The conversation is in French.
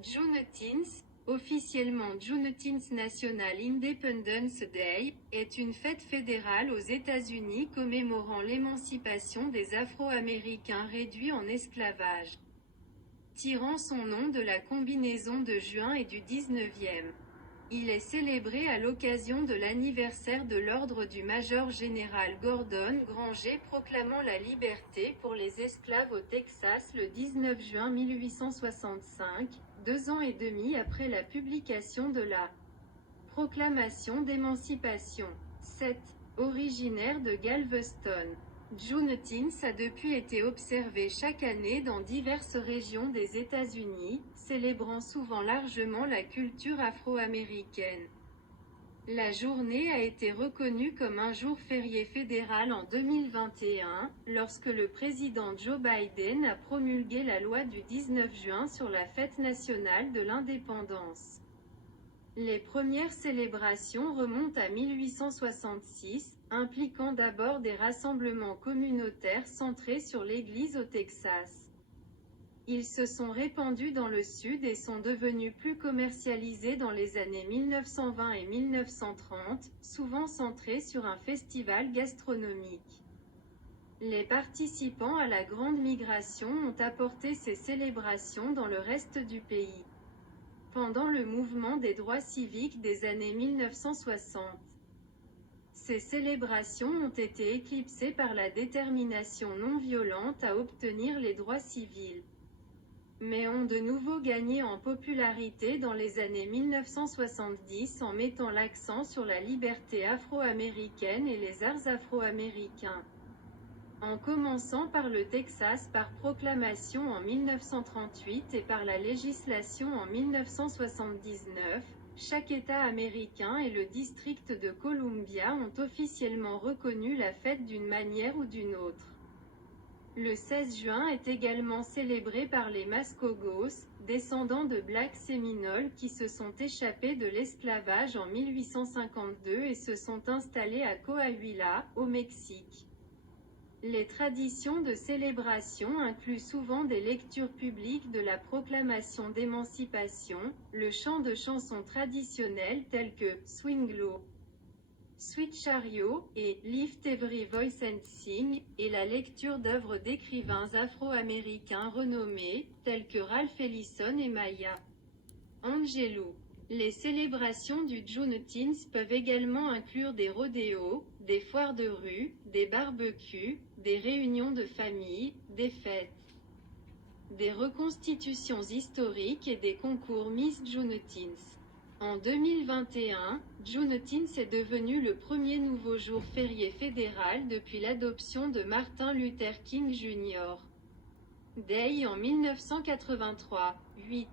Juneteenth, officiellement Juneteenth National Independence Day, est une fête fédérale aux États-Unis commémorant l'émancipation des Afro-Américains réduits en esclavage. Tirant son nom de la combinaison de juin et du 19e. Il est célébré à l'occasion de l'anniversaire de l'ordre du Major général Gordon Granger proclamant la liberté pour les esclaves au Texas le 19 juin 1865, 2 ans et demi après la publication de la Proclamation d'émancipation. 7. Originaire de Galveston. Juneteenth a depuis été observé chaque année dans diverses régions des États-Unis, célébrant souvent largement la culture afro-américaine. La journée a été reconnue comme un jour férié fédéral en 2021, lorsque le président Joe Biden a promulgué la loi du 19 juin sur la fête nationale de l'indépendance. Les premières célébrations remontent à 1866, impliquant d'abord des rassemblements communautaires centrés sur l'Église au Texas. Ils se sont répandus dans le Sud et sont devenus plus commercialisés dans les années 1920 et 1930, souvent centrés sur un festival gastronomique. Les participants à la Grande Migration ont apporté ces célébrations dans le reste du pays. Pendant le mouvement des droits civiques des années 1960. Ces célébrations ont été éclipsées par la détermination non violente à obtenir les droits civils. Mais ont de nouveau gagné en popularité dans les années 1970 en mettant l'accent sur la liberté afro-américaine et les arts afro-américains. En commençant par le Texas par proclamation en 1938 et par la législation en 1979, chaque État américain et le District de Columbia ont officiellement reconnu la fête d'une manière ou d'une autre. Le 16 juin est également célébré par les Mascogos, descendants de Black Séminoles qui se sont échappés de l'esclavage en 1852 et se sont installés à Coahuila, au Mexique. Les traditions de célébration incluent souvent des lectures publiques de la proclamation d'émancipation, le chant de chansons traditionnelles telles que « Swing Low »,« Sweet Chariot » et « Lift Every Voice and Sing », et la lecture d'œuvres d'écrivains afro-américains renommés, tels que Ralph Ellison et Maya Angelou. Les célébrations du Juneteenth peuvent également inclure des rodéos, des foires de rue, des barbecues, des réunions de famille, des fêtes, des reconstitutions historiques et des concours Miss Juneteenth. En 2021, Juneteenth est devenu le premier nouveau jour férié fédéral depuis l'adoption de Martin Luther King Jr. Day en 1983. 8.